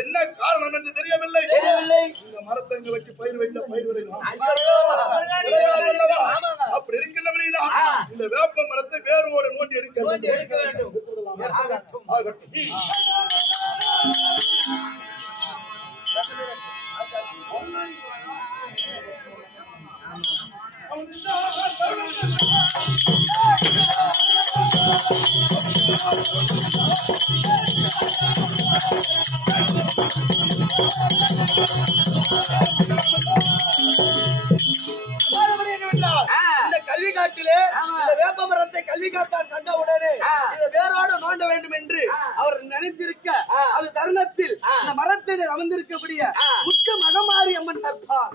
என்ன காரணம் என்று தெரியவில்லை. இந்த மரத்தை வச்சு பயிர் வச்ச பயிர் அப்படி இருக்கின்றபடியா இந்த வேப்ப மரத்தை வேரோடு நோண்டி எடுக்க வேண்டும். இந்த கல்வி காட்டிலே இந்த வேப்ப மரத்தை கல்வி காத்தான் கண்டவுடனே இதை வேரோடு நோண்ட வேண்டும் என்று அவர் நினைத்திருக்க அது தருணத்தில் இந்த மரத்தினை அமர்ந்திருக்கக்கூடிய முக்க மகமாரி அம்மன் தற்பார்